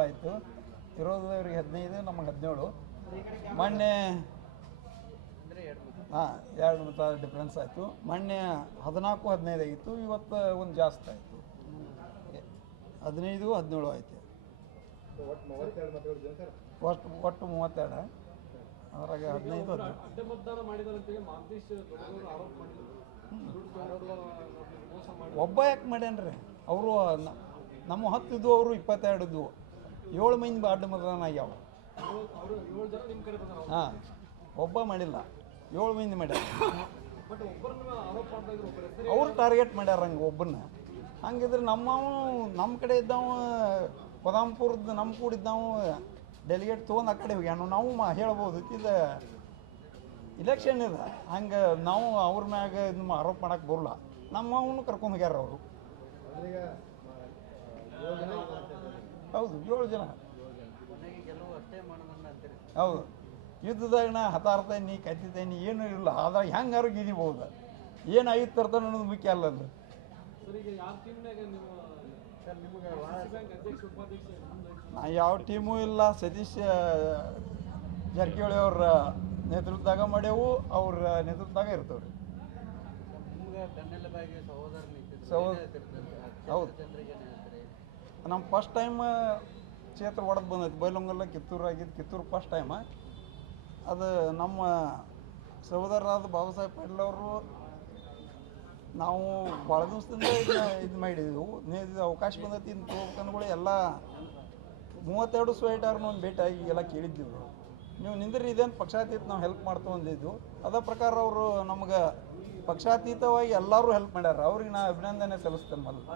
ಆಯಿತು. ಇರೋದವ್ರಿಗೆ 15, ನಮಗೆ 17. ಮೊನ್ನೆ ಹಾಂ 2 ಮತ ಡಿಫ್ರೆನ್ಸ್ ಆಯಿತು. ಮೊನ್ನೆ 14, 15 ಆಗಿತ್ತು. ಇವತ್ತು ಒಂದು ಜಾಸ್ತಿ ಆಯಿತು, 15, 17 ಆಯಿತು. ಒಟ್ಟು 32. ಅದ್ರಾಗ 15, 17 ಒಬ್ಬ ಯಾಕೆ ಮಾಡ್ಯಾನ್ರಿ? ಅವರು ನಮ್ಮ 10 ಇದ್ವು, ಅವರು 22 ಇದ್ವು. 7 ಮಂದಿ ಅಡ್ಡ ಮತದಾನ ಆಗ್ಯಾವ. ಹಾಂ, ಒಬ್ಬ ಮಾಡಿಲ್ಲ, 7 ಮಂದಿ ಮಾಡ್ಯಾರ. ಅವ್ರು ಟಾರ್ಗೆಟ್ ಮಾಡ್ಯಾರ ಹಂಗೆ ಒಬ್ಬನ್ನ. ಹಂಗಿದ್ರೆ ನಮ್ಮ ಕಡೆ ಇದ್ದಾವ ಕೊದಾಂಪುರದ ನಮ್ಮ ಕೂಡಿದ್ದಾವು ಡೆಲಿಗೇಟ್ ತೊಗೊಂಡು ಆ ಕಡೆ ಹೋಗ್ಯಾನು. ನಾವು ಹೇಳ್ಬೋದು ಇದು ಇಲೆಕ್ಷನ್ ಇದೆ, ಹಂಗೆ ನಾವು ಅವ್ರ ಮ್ಯಾಗ ಇದನ್ನ ಆರೋಪ ಮಾಡೋಕ್ಕೆ ಬರಲ್ಲ. ನಮ್ಮವನು ಕರ್ಕೊಂಡು ಹೋಗ್ಯಾರ ಅವರು. ಹೌದು, 7 ಜನ. ಹೌದು, ಯುದ್ಧದಾಗ ನಾ ಹತಾರ್ತೇನೆ, ಕತ್ತಿತೇನೆ, ಏನೂ ಇಲ್ಲ. ಆದಾಗ ಹೆಂಗಾರು ಗೆದಿಬೋದು. ಏನು ಆಯ್ತು ತರ್ತಾನೆ ಅನ್ನೋದು ಮುಖ್ಯ ಅಲ್ಲದು. ನಾ ಯಾವ ಟೀಮೂ ಇಲ್ಲ. ಸತೀಶ್ ಜಾರಕಿಹೊಳಿ ಅವ್ರ ನೇತೃತ್ವದಾಗ ಮಾಡ್ಯಾವು, ಅವ್ರ ನೇತೃತ್ವದಾಗ ಇರ್ತವ್ರಿ. ಹೌದು, ನಮ್ಮ ಫಸ್ಟ್ ಟೈಮ್ ಕ್ಷೇತ್ರ ಒಡೆದು ಬಂದೈತಿ. ಬೈಲೊಂಗಲ್ಲ ಕಿತ್ತೂರು ಆಗಿದ್ದು. Kittur first time. ಅದು ನಮ್ಮ ಸಹೋದರರಾದ ಬಾಬಾ ಸಾಹೇಬ್ ಪಾಟೀಲ್ ಅವರು, ನಾವು ಭಾಳ ದಿವಸದಿಂದ ಇದು ಮಾಡಿದ್ದೆವು. ಇದು ಅವಕಾಶ ಬಂದೈತಿ ಇಂತ ಹೋಗ್ಕನ್ಗಳು ಎಲ್ಲ 32 ಸ್ವಯಂಟಾರನ್ನ ಒಂದು ಭೇಟಿಯಾಗಿ ಎಲ್ಲ ಕೇಳಿದ್ದೀವಿ. ನೀವು ನಿಂದ್ರಿ, ಇದೇನು ಪಕ್ಷಾತೀತ ನಾವು ಹೆಲ್ಪ್ ಮಾಡ್ತಾ ಬಂದಿದ್ದು. ಅದೇ ಪ್ರಕಾರ ಅವರು ನಮ್ಗೆ ಪಕ್ಷಾತೀತವಾಗಿ ಎಲ್ಲರೂ ಹೆಲ್ಪ್ ಮಾಡ್ಯಾರ. ಅವ್ರಿಗೆ ನಾ ಅಭಿನಂದನೆ ಸಲ್ಲಿಸ್ತೇನೆ ಮೊದಲು.